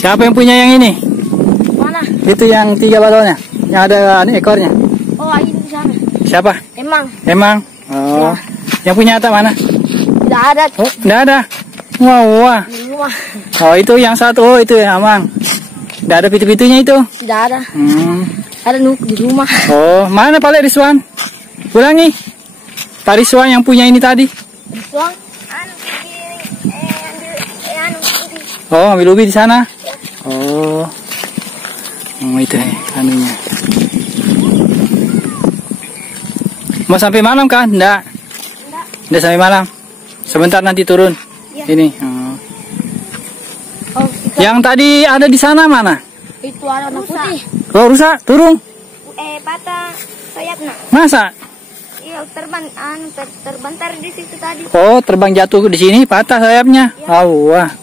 Siapa yang punya yang ini? Mana? Itu yang 3 balonnya, yang ada ekornya. Oh, itu di sana. Siapa? Emang. Oh. Yang punya Atta mana? Tidak ada. Oh, tidak ada. Wah. Di rumah. Oh, itu yang satu. Oh, itu ya, Amang. Tidak ada pitu-pitunya itu. Tidak ada. Ada di rumah. Oh, mana Pak Rizwan? Ulangi. Pak Rizwan yang punya ini tadi. Rizwan? Oh, ambil ubi di sana. Oh. Oh, itu anunya. Mau sampai malam kan? Enggak. Enggak sampai malam. Sebentar nanti turun. Ya. Ini. Oh. Oh, yang tadi ada di sana mana? Itu ada warna putih. Oh, rusak, turun. Patah sayapnya. Masa? Iya, terbantar di situ tadi. Oh, terbang jatuh di sini, patah sayapnya. Ya. Oh, wah.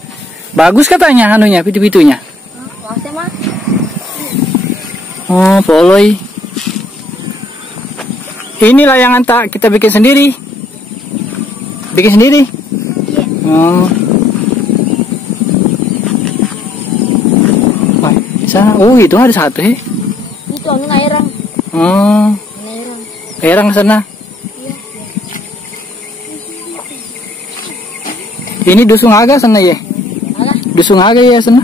Bagus katanya anunya, pitu-pitunya. Oh, poloi. Ini layangan tak kita bikin sendiri. Bikin sendiri. Oh. Sana. Oh, itu ada satu he. Itu anu erang. Oh. Erang sana. Ini Dusung Aga sana ya. Dusung Aga ya sana.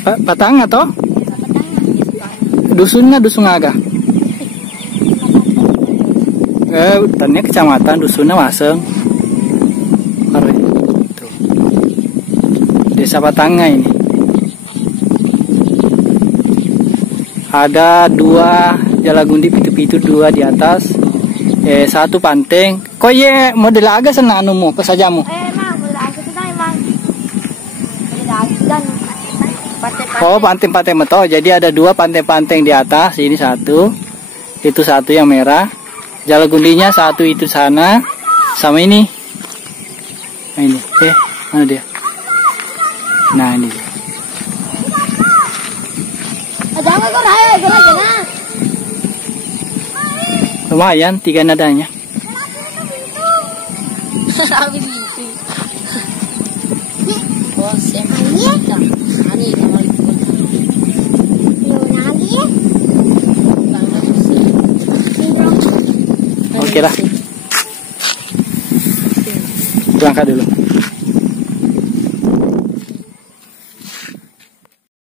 Patanga toh? Dusunnya Dusung Aga. Hutannya kecamatan, dusunnya Waseng. Desa Patanga ini. Ada 2 jalagundi pitu-pitu, 2 di atas. 1 panteng. Kok ye model aga sana anumu pesajamu? Emang model aga sana emang. Model aga dan oh, panteng-panteng meto. Jadi ada 2 panteng-panteng di atas. Ini 1. Itu 1 yang merah. Jalagundinya 1 itu sana. Sama ini. Nah, ini. Mana dia? Nah, ini. Lumayan 3 nadanya. Oke lah. Berangkat dulu.